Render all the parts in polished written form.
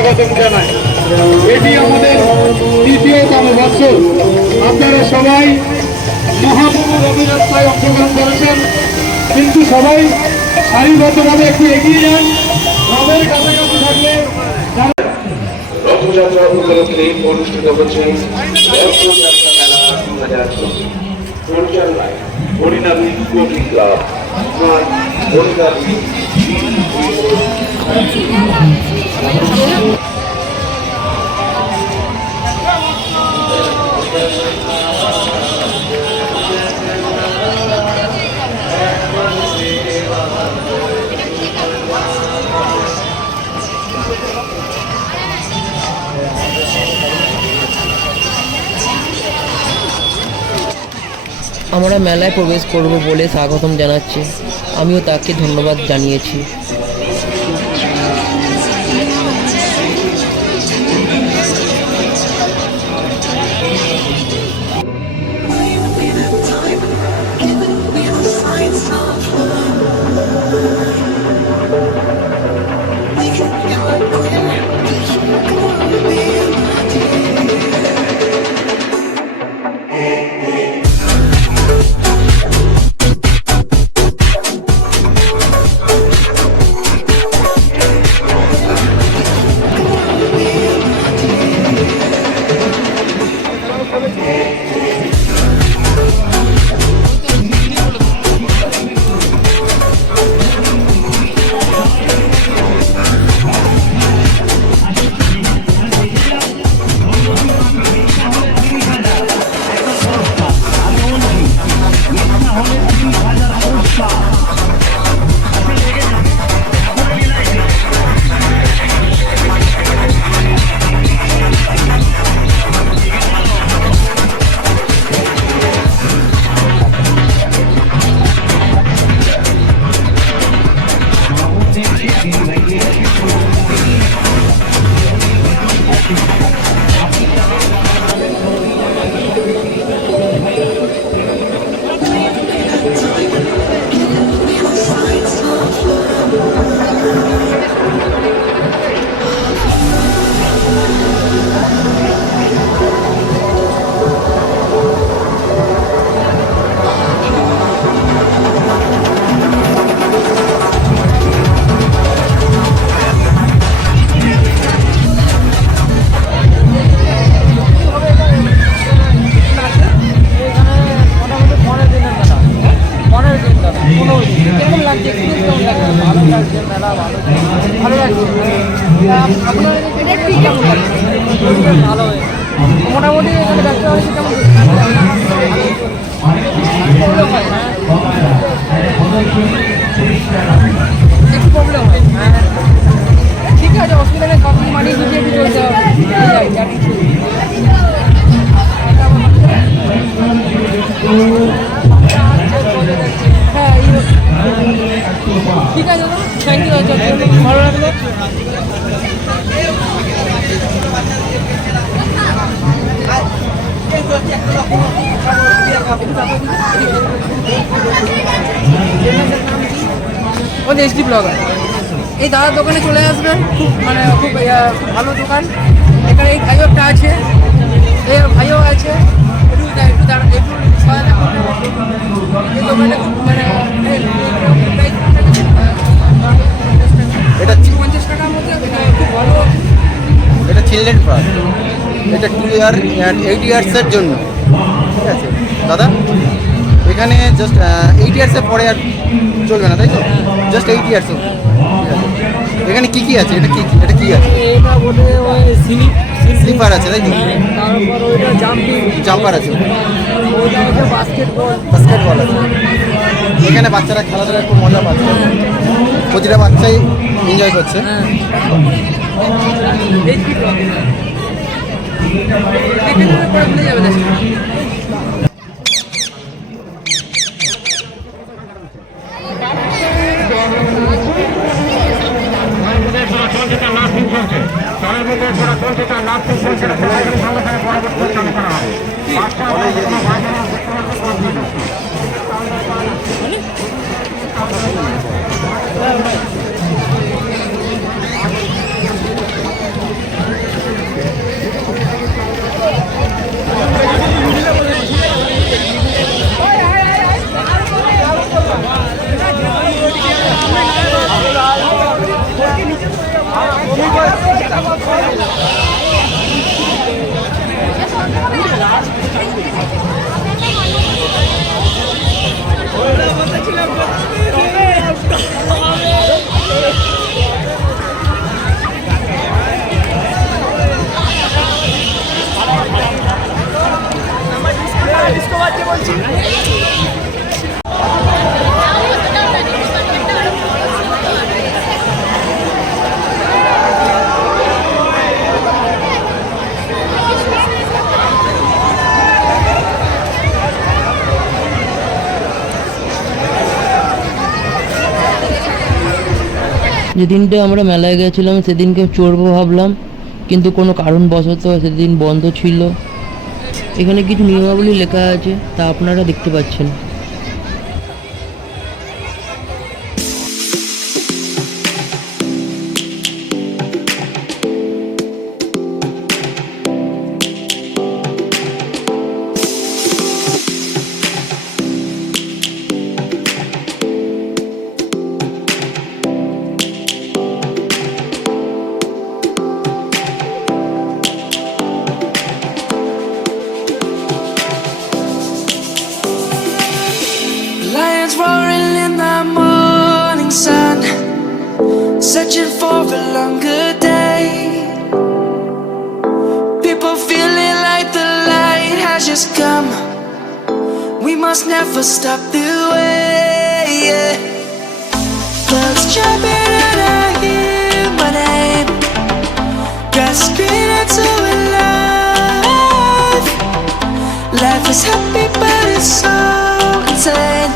স্বাগতম জানাই। এটি আমাদের তৃতীয়তম বছর। আপনারা সবাই মহাপ্রভুর অভিযাত্রায় অংশগ্রহণ করেছেন, কিন্তু সবাই সারিবদ্ধভাবে একটু এগিয়ে যান। রথের কাছাকাছি থাকলে রথযাত্রা উপলক্ষে অনুষ্ঠিত হচ্ছে রথযাত্রা মেলা 2024 পরিচালনায় হরিনাথী কোচিং ক্লাব হরিনাথী। আমরা মেলায় প্রবেশ করব বলে স্বাগতম জানাচ্ছি। আমিও তাকে ধন্যবাদ জানিয়েছি। মোটামুটি প্রবলেম হয়। ঠিক আছে, অসুবিধা নেই, সব মানিয়ে গুছিয়ে একটু চলতে হবে। হ্যাঁ, ঠিক আছে, থ্যাংক ইউ, ভালো লাগলো। ও এসডি ব্লগার। এই দাদার দোকানে চলে আসবেন, খুব খুব ভালো দোকান। এখানে এই ভাইও একটা আছে, এই ভাইও আছে, এই দোকানে এটা 50 টাকার মধ্যে খুব ভালো। এটা চিলড্রেন পার্ক, এটা 2 ইয়ার অ্যান্ড 8 ইয়ার্সের জন্য, ঠিক আছে দাদা? এখানে জাস্ট 8 ইয়ার্সের পরে আর চলবে না, তাই তো? জাস্ট 8 ইয়ার্স, ঠিক আছে। এখানে কী কী আছে? এটা কি আছে? এটা বলে স্লিপার আছে, তাই তো? তারপর ওইটা জাম্পার আছে, ওইটা হচ্ছে বাস্কেটবল আছে। এখানে বাচ্চারা খেলাধুলার খুব মজা পাচ্ছে, প্রতিটা বাচ্চাই এনজয় করছে। যেদিনটা আমরা মেলায় গেছিলাম সেদিনকে চড়বো ভাবলাম, কিন্তু কোনো কারণবশত সেদিন বন্ধ ছিল। এখানে কিছু নিয়মাবলী লেখা আছে, তা আপনারা দেখতে পাচ্ছেন। Lions roaring in the morning sun, searching for a longer day. People feeling like the light has just come. We must never stop the way. Yeah. Birds jumping and I hear my name, grasping into a life. Life is happy but it's so insane.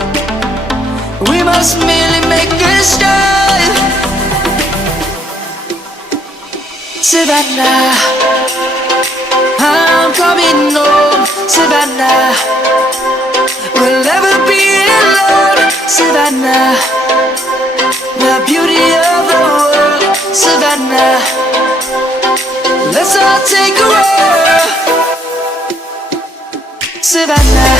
We must merely make a start. Savannah, I'm coming home. Savannah, we'll never be alone. Savannah, the beauty of the world. Savannah, let's all take a walk. Savannah.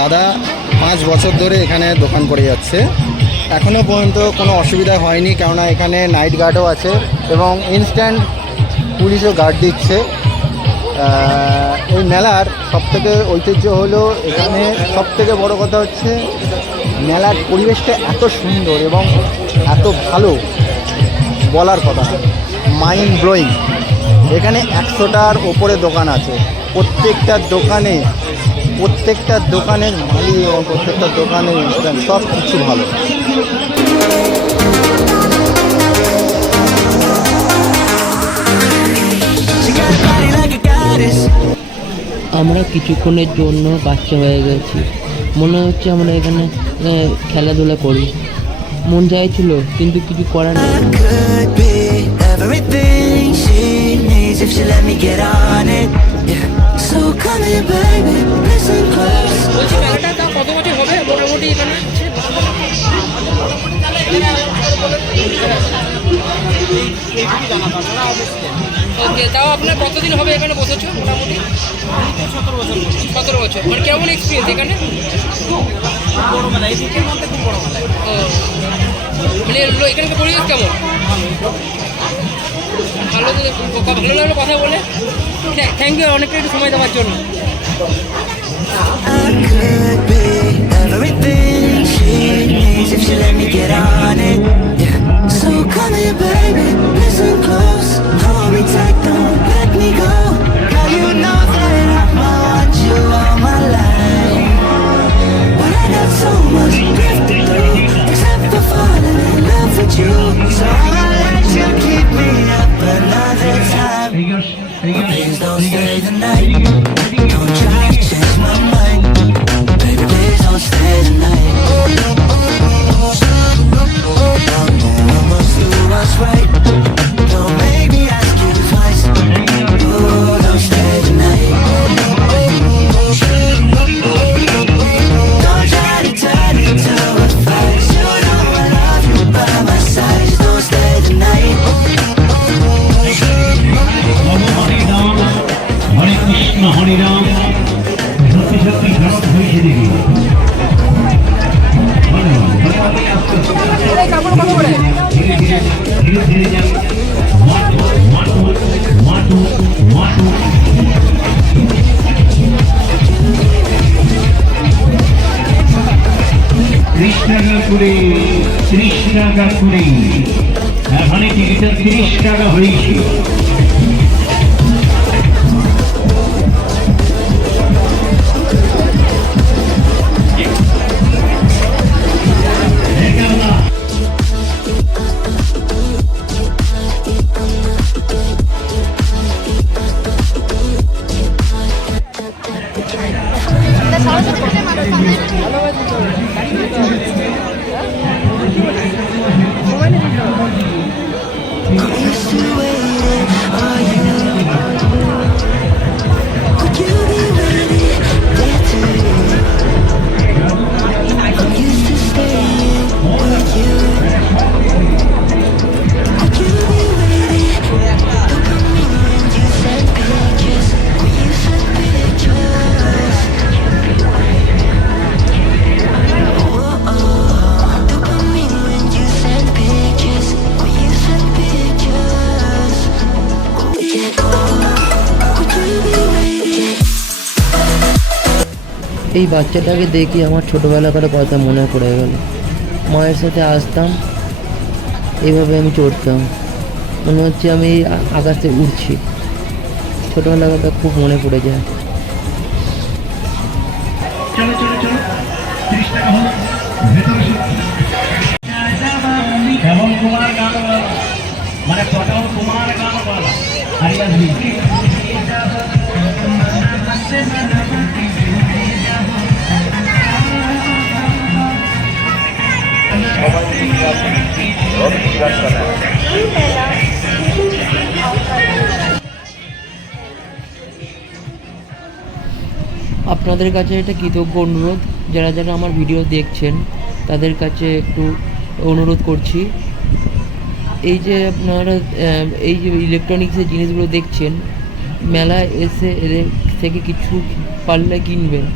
দাদা 5 বছর ধরে এখানে দোকান করে যাচ্ছে, এখনও পর্যন্ত কোনো অসুবিধা হয়নি, কেননা এখানে নাইট গার্ডও আছে এবং ইনস্ট্যান্ট পুলিশও গার্ড দিচ্ছে। এই মেলার সবথেকে ঐতিহ্য হলো, এখানে সবথেকে বড় কথা হচ্ছে মেলার পরিবেশটা এত সুন্দর এবং এত ভালো, বলার কথা না, মাইন্ড ব্লোয়িং। এখানে 100টার ওপরে দোকান আছে, প্রত্যেকটা দোকানের মালিক এবং প্রত্যেকটা দোকানের ইনস্ট্যান্ট সব কিছু ভালো। আমরা কিছুক্ষণের জন্য বাচ্চা হয়ে গেছি, মনে হচ্ছে আমরা এখানে খেলাধুলা করি। মন চাইছিল কিন্তু কিছু করার নেই। বলছি মেলাটা তা কত বছর হবে মোটামুটি এখানে? এইটুকু জানা, তাছাড়া অবশ্যই ওকে, তাও আপনার কতদিন হবে এখানে বসেছো মোটামুটি? 17 বছর 17 বছর। মানে কেমন এক্সপিরিয়েন্স এখানে? বড় মেলা, এই দিকের মধ্যে খুব বড় মেলা। ও, মানে এখানকার পরিবেশ কেমন? ভালো ভালো লাগলো কথা বলে। থ্যাংক ইউ অনেকটা একটু সময় দেওয়ার জন্য। I could be everything she needs if she let me get on it. Yeah. So come here, baby, listen close. Hold me tight, don't let me go. Girl, you know that I want you all my life, but I got so much left to do, except for falling in love with you. So I'ma let you keep me up another time. Please don't stay the night. Don't try to change my mind. Baby, please don't stay the night. I must do what's right. Don't make me ask you twice. Oh, don't stay the night. Don't try to turn it to a fight. You know I love you by my side. Just don't stay the night. হরে কৃষ্ণ হরে রাম সত্যি সত্যি ঘটনা হয়েছে দেখি ধীরে ধীরে যান মাটু মাটু মাটু মাটু কৃষ্ণাগা করে 30 টাকা করে এখানে টিকিটটা 30 টাকা হয়েছে এই বাচ্চাটাকে দেখি আমার ছোটোবেলাকার কথা মনে পড়ে গেল। মায়ের সাথে আসতাম, এইভাবে আমি চড়তাম, মনে হচ্ছে আমি আকাশে উড়ছি। ছোটোবেলার কথা খুব মনে পড়ে যায়। চলো চলো চলো 30 টাকা হলো ভেতরে কেমন কুমার গান মানে পটল কুমার গান বলা হারিয়াজ আপনাদের কাছে এটা কৃতজ্ঞ অনুরোধ, যারা যারা আমার ভিডিও দেখছেন তাদের কাছে একটু অনুরোধ করছি, এই যে আপনারা এই যে ইলেকট্রনিক্সের জিনিসগুলো দেখছেন, মেলায় এসে এদের থেকে কিছু পারলে কিনবেন।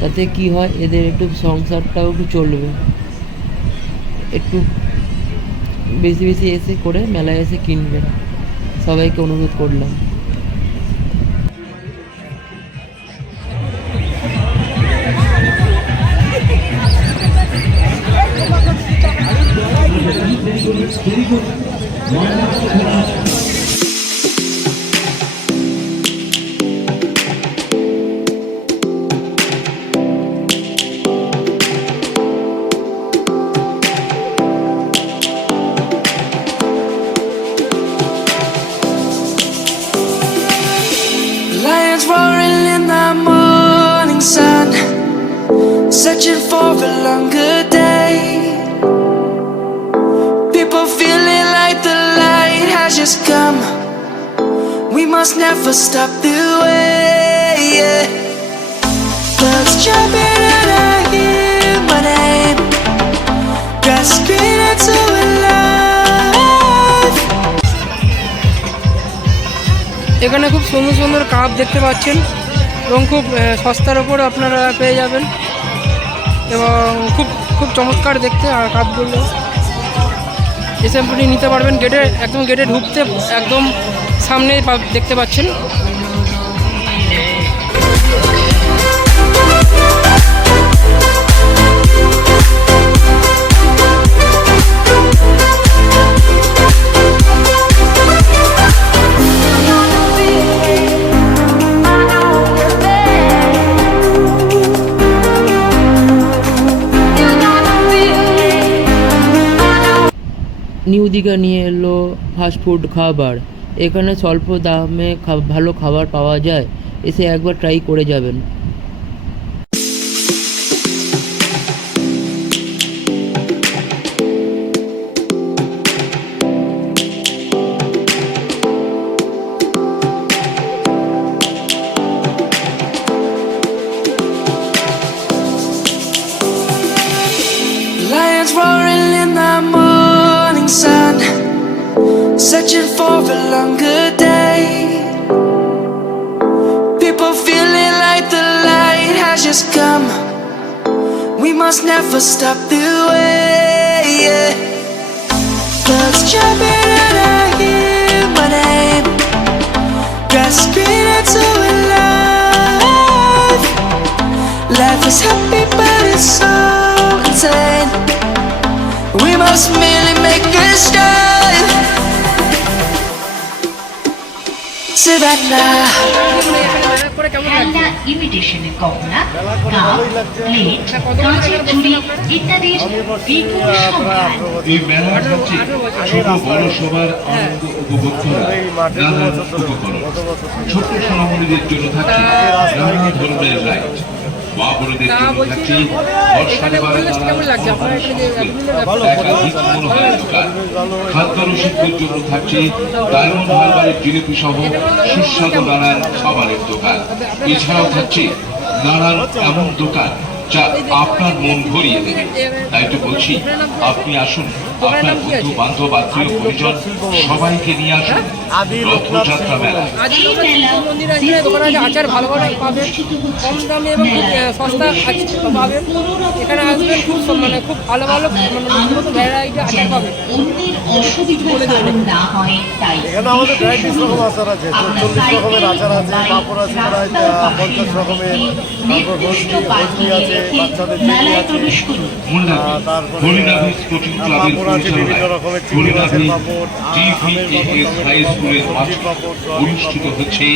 তাতে কি হয়, এদের একটু সংসারটাও একটু চলবে। একটু বেশি বেশি এসে করে মেলায় এসে কিনবেন, সবাইকে অনুরোধ করলাম। Lions roaring in the morning sun, searching for a longer day. People feeling like the light has just come. We must never stop the way. Yeah. Birds jumping and I hear my name, grasping into a life. এখানে খুব সুন্দর সুন্দর cup দেখতে পাচ্ছেন এবং খুব সস্তার ওপর আপনারা পেয়ে যাবেন এবং খুব খুব চমৎকার দেখতে আর কাপগুলো এসে আপনি নিতে পারবেন। একদম গেটে ঢুকতে একদম সামনে দেখতে পাচ্ছেন। নিউ দীঘা নিয়ে এলো ফাস্টফুড খাবার। এখানে স্বল্প দামে ভালো খাবার পাওয়া যায়, এসে একবার ট্রাই করে যাবেন। Lions roaring in the morning sun, searching for a longer day. People feeling like the light has just come. We must never stop the way. Yeah. Birds jumping and I hear my name, grasping into alive. Life is happy but it's so insane. We must merely make a start. Savannah. করে কেমন খেলনা ইমিটেশনের গহনা, cup, plate, কাঁচের চুড়ি ইত্যাদির বিপুল সম্ভার। এই মেলার থাকছে ছোট বড় সবার আনন্দ উপভোগ করা নানান উপকরণ। ছোট্ট সোনামণিদের জন্য থাকছে নানা ধরনের রাইড, মা বোনদের জন্য থাকছে বর্ষার বারে একাধিক মনোহরের দোকান। খাদ্য রসিকদের জন্য থাকছে ডায়মন্ড হারবারের জিলিপি সহ সুস্বাদু নানান খাবারের দোকান। এছাড়াও থাকছে নানান এমন দোকান যা আপনার মন ভরিয়ে দেবে। তাই তো বলছি, আপনি আসুন, আপনার বন্ধু বান্ধব আত্মীয় পরিজন সবাইকে নিয়ে আসুন রথযাত্রা মেলা। মন্দির আছে, দোকানে আচার ভালো ভালো পাবেন, কম দামে এবং খুব সস্তা পাবেন। এখানে আসবেন, খুব মানে খুব ভালো ভালো মানে ভ্যারাইটি আচার পাবেন। অন্যের অসুবিধা যেন না হয় তাই এখানে আমাদের প্রায় 30 রকম আচার আছে, 40 রকমের আচার আছে, পাঁপড় আছে প্রায় 50 রকমের, তারপর হলদি আছে, বাচ্চাদের চিনি আছে, তারপরে হরিনাভি স্পোর্টিং ক্লাবের পরিচালনায় হরিনাভি GVAS হাই স্কুলের মাঠে অনুষ্ঠিত হচ্ছে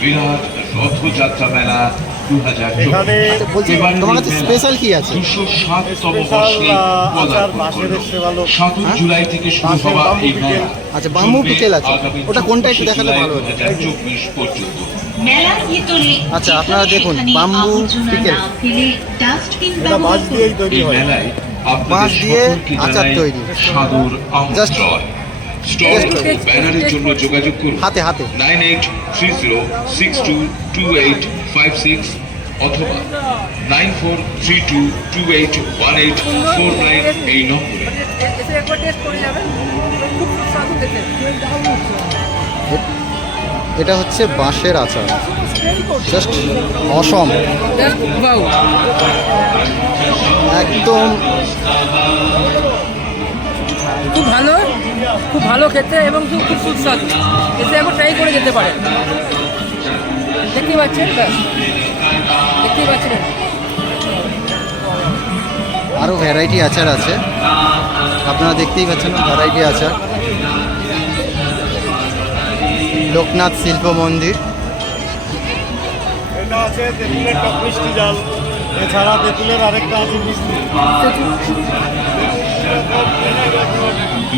বিরাট রথযাত্রা মেলা 2024। তোমার কাছে স্পেশাল কি আছে? 207তম বর্ষে পদার্পণ করলো। 7 জুলাই থেকে শুরু হওয়া এই মেলা আচ্ছা, বাম্বু বিকেল আছে, ওটা কোনটা একটু দেখালে ভালো হতো। 2024 পর্যন্ত। মেলার ভিতরে আচ্ছা, আপনারা দেখুন, বাম্বু বিকেল। ডাস্টবিন এটা বাঁশ দিয়েই তৈরি এই হয়। মেলায় বাঁশ আপনাদের দিয়ে সকলকে আচার জানাই তৈরি। সাদর আমন্ত্রণ। স্টল ও ব্যানারের জন্য যোগাযোগ করুন হাতে হাতে 9830622856 অথবা 9432281849 এই নম্বরে। এসে একবার টেস্ট করে যাবেন, খুব সুস্বাদু খেতে। এটা হচ্ছে বাঁশের আচার, জাস্ট অসম, বাউ, একদম খুব ভালো খেতে এবং খুব সুস্বাদু। এসে একবার ট্রাই করে যেতে পারেন। দেখতেই পাচ্ছেন, দেখতেই পাচ্ছেন। আরও ভ্যারাইটি আচার আছে, আপনারা দেখতেই পাচ্ছেন ভ্যারাইটি আচার। লোকনাথ শিল্প মন্দির, এটা আছে তেঁতুলের টক মিষ্টি জাল, এছাড়া তেঁতুলের আরেকটা আছে মিষ্টি।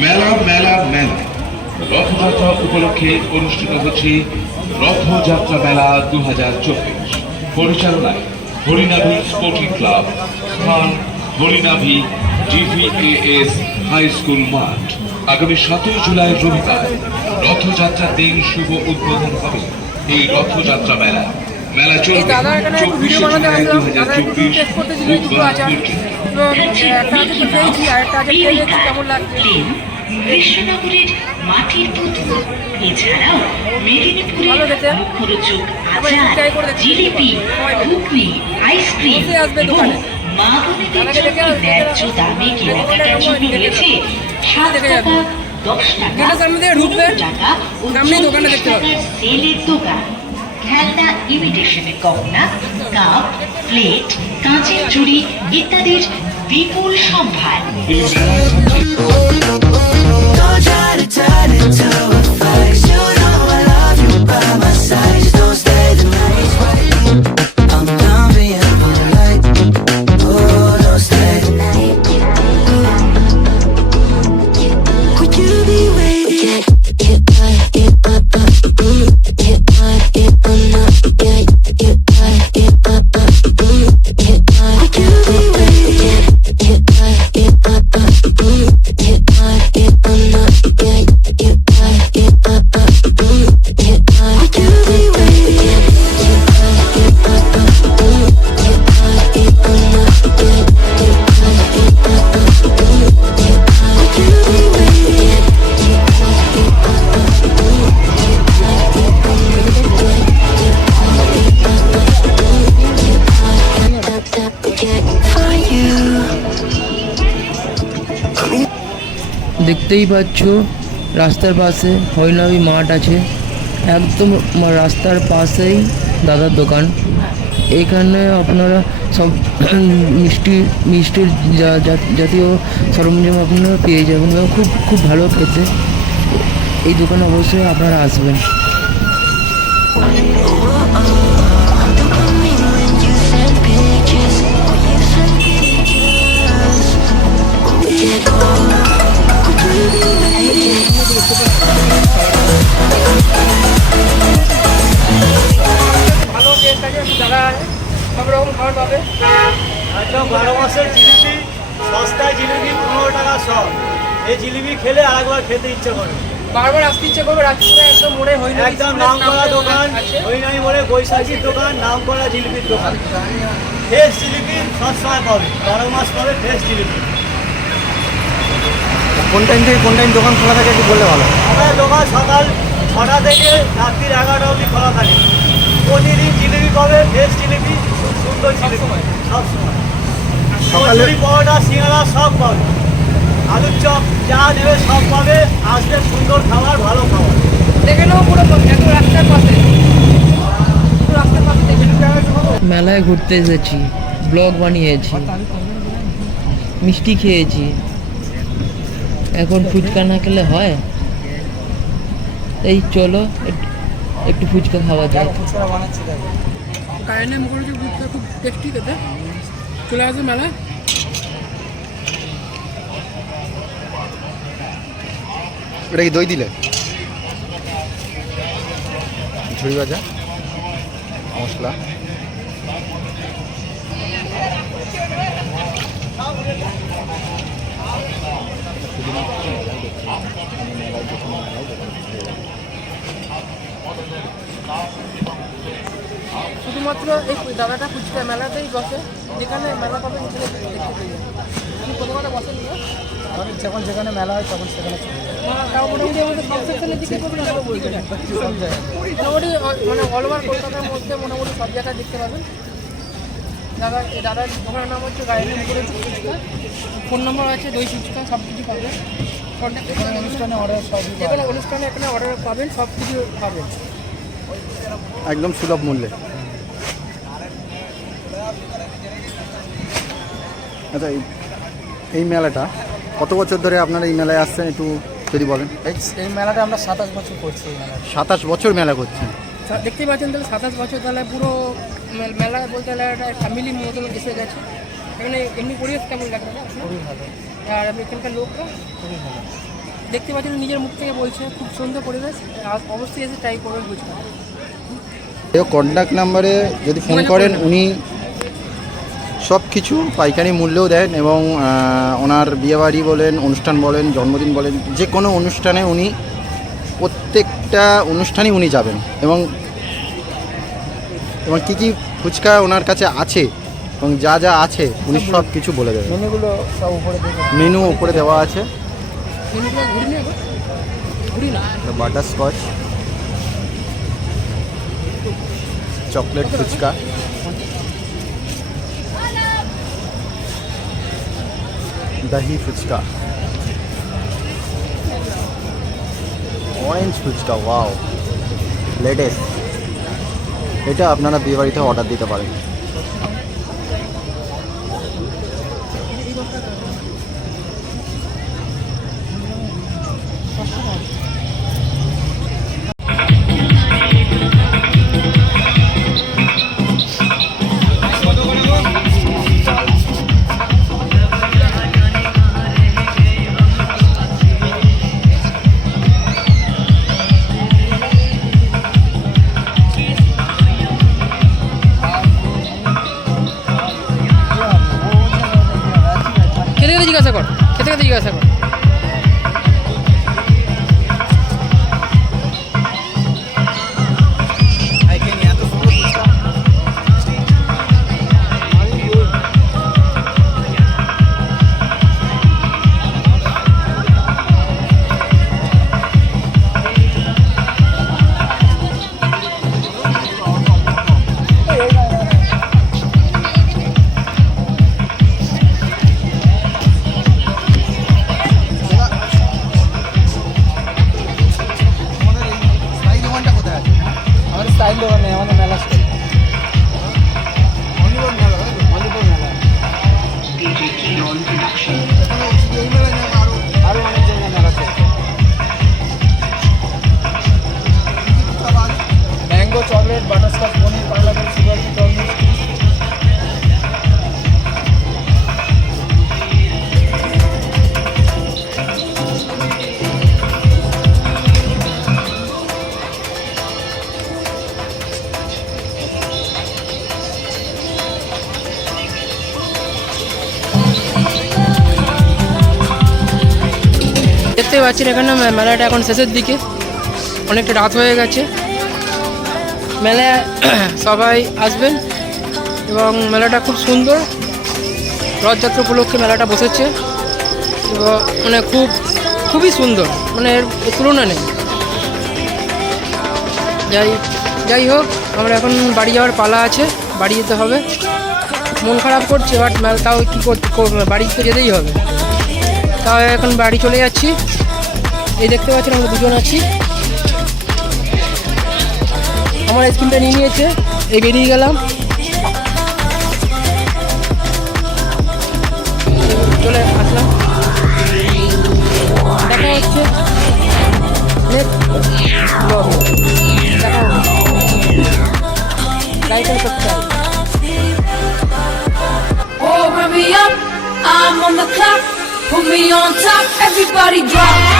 মেলা মেলা মেলা রথযাত্রা উপলক্ষে অনুষ্ঠিত হচ্ছে রথযাত্রা মেলা 2024। পরিচালনায় হরিনাভি স্পোর্টিং ক্লাব, স্থান হরিনাভি GVAS হাই স্কুল মাঠ। আগামী 7 জুলাই রবিবার রথযাত্রার দিন শুভ উদ্বোধন হবে এই রথযাত্রা মেলা। মেলা চলবে দাদা এখানে 24 ভিডিও বানাতে জুলাই আসলাম, দাদা একটু 2024 টেস্ট করতে ছিল দুটো বুধবার আচার। পর্যন্ত। তো একটা আচার তো খেয়েছি, আর একটা আচার খেয়ে দেখছি কেমন লাগছে। কৃষ্ণনগরের মাটির পুতুল, এছাড়াও মেদিনীপুরের মুখরোচক আচার, জিলিপি, ঘুগনি, আইসক্রিম এবং মা বোনেদের জন্য ন্যায্য দামে কেনাকাটার জন্য রয়েছে 7 টাকা, 10 টাকা, 15 টাকা ও 40 টাকার সেলের দোকান। খেলনা, ইমিটেশনের গহনা, কাপ, প্লেট, কাঁচের চুড়ি ইত্যাদির বিপুল সম্ভার। এই মেলায় থাকছে Don't try to turn into a fight. You know I love you by my side. Just don't stay the night. I'm done being polite. Oh, don't stay the night. Would you be waiting? দেখতেই পাচ্ছ রাস্তার পাশে হরিনাবি মাঠ আছে, একদম রাস্তার পাশেই দাদার দোকান। এখানে আপনারা সব মিষ্টির জাতীয় সরঞ্জাম আপনারা পেয়ে যাবেন এবং খুব খুব ভালো খেতে। এই দোকানে অবশ্যই আপনারা আসবেন। ভালো টেস্ট আছে, যারা সব রকম খাবার পাবে। একদম 12 মাসের জিলিপি, সস্তায় জিলিপি 15 টাকা সব। এই জিলিপি খেলে আরেকবার খেতে ইচ্ছে করে। বারবার আসতে ইচ্ছে করবে। রাজপুরে একদম মোড়ে হরিনাবি একদম নাম করা দোকান, হরিনাবি মোড়ে বৈশাখীর দোকান, নাম করা জিলিপির দোকান। ফ্রেশ জিলিপি সবসময় পাবে, 12 মাস পাবে ফ্রেশ জিলিপি। কোন টাইম থেকে কোন টাইম দোকান খোলা থাকে একটু বললে ভালো। আমাদের দোকান সকাল 6টা থেকে রাত্রি 11টা অবধি খোলা থাকে। প্রতিদিন জিলিপি পাবে, ফ্রেশ জিলিপি, খুব সুন্দর জিলিপি সবসময়। সকালে কচুরি, পরোটা, সিঙ্গাড়া সব পাবে, আলুর চপ যা নেবে সব পাবে। আসবে, সুন্দর খাবার, ভালো খাবার। দেখে নেবো পুরো একদম রাস্তার পাশে, পুরো রাস্তার পাশে দেখে নেবো। মেলায় ঘুরতে এসেছি, ব্লগ বানিয়েছি, মিষ্টি খেয়েছি, এখন ফুচকা না খেলে হয়? এই চলো একটু ফুচকা খাওয়া যায়। কারেন্টের মুখোমুখি ফুচকা খুব টেস্টি খেতে। চলে আসবে মেলায়। এটা কি দই দিলে? ঝুড়ি ভাজা, মশলা, শুধুমাত্র এই দাদাটা ফুচকা মেলাতেই বসে, যেখানে মেলা পাবে সেখানে দেখতে পেয়ে যাবে। আপনি প্রথমে বসেন না, যখন যেখানে মেলা হয় তখন সেখানে তাও মোটামুটি আমাদের সব সেকশনের দিকে পাবেন, মোটামুটি মানে অল ওভার কলকাতার মধ্যে মোটামুটি সব জায়গায় দেখতে পাবেন। দাদার দোকানের নাম হচ্ছে গাড়ি করে ফুচকা, ফোন নম্বর আছে, দই ফুচকা সব কিছু পাবেন। অনুষ্ঠানে অর্ডার সব, যে কোনো অনুষ্ঠানে এখানে অর্ডার পাবেন, সব কিছু পাবেন একদম সুলভ মূল্যে। আচ্ছা, এই মেলাটা কত বছর ধরে আপনারা এই মেলায় আসছেন একটু যদি বলেন। এই মেলাটা আমরা 27 বছর করছি। 27 বছর মেলা করছেন। দেখতেই পাচ্ছেন তাহলে 27 বছর, তাহলে পুরো মেলা বলতে গেলে একটা ফ্যামিলির মতন এসে গেছে। এখানে এমনি পরিবেশ কেমন লাগবে? খুবই ভালো। আর আমি এখানকার লোকরা খুবই ভালো, দেখতে পাচ্ছেন নিজের মুখ থেকে বলছে, খুব সুন্দর পরিবেশ। অবশ্যই এসে ট্রাই করবেন বুঝতে। কন্ট্যাক্ট নাম্বারে যদি ফোন করেন উনি সব কিছু পাইকারি মূল্যেও দেন এবং ওনার বিয়েবাড়ি বলেন, অনুষ্ঠান বলেন, জন্মদিন বলেন, যে কোনো অনুষ্ঠানে উনি প্রত্যেকটা অনুষ্ঠানেই উনি যাবেন এবং কী কী ফুচকা ওনার কাছে আছে এবং যা যা আছে উনি সব কিছু বলে দেবেন। মেনুগুলো সব উপরে মেনু উপরে দেওয়া আছে। বাটার স্কচ, চকলেট ফুচকা, দহি phuchka, orange phuchka, wow latest. এটা আপনারা বিয়েবাড়িতে অর্ডার দিতে পারেন। খেতে খেতে জিজ্ঞাসা কর, খেতে খেতে জিজ্ঞাসা কর। আমাদের স্টাইল দোকান নেই, আমাদের মেলা স্টাইল। আরো অনেক জায়গায় মেলা চলছে। ম্যাঙ্গো, চকলেট, বাটারস্কচ, পনির, পাইনাপেল, সুগার, তরমুজ। দেখতে পাচ্ছেন এখানে মেলাটা এখন শেষের দিকে, অনেকটা রাত হয়ে গেছে। মেলায় সবাই আসবেন এবং মেলাটা খুব সুন্দর। রথযাত্রা উপলক্ষে মেলাটা বসেছে এবং মানে খুবই সুন্দর, মানে এর তুলনা নেই। যাই হোক, আমরা এখন বাড়ি যাওয়ার পালা আছে, বাড়ি যেতে হবে। মন খারাপ করছে, বাট তাও কী করতে, বাড়িতে যেতেই হবে। তাও এখন বাড়ি চলে যাচ্ছি। এই দেখতে পাচ্ছেন আমরা দুজন আছি। আমার স্ক্রিনটা নিয়ে নিয়েছে, এই বেরিয়ে গেলাম, চলে আসলাম। দেখা হচ্ছে দেখা হচ্ছে লাইক করতে চাই। Oh, run me up, I'm on the clock. Put me on top, everybody drop.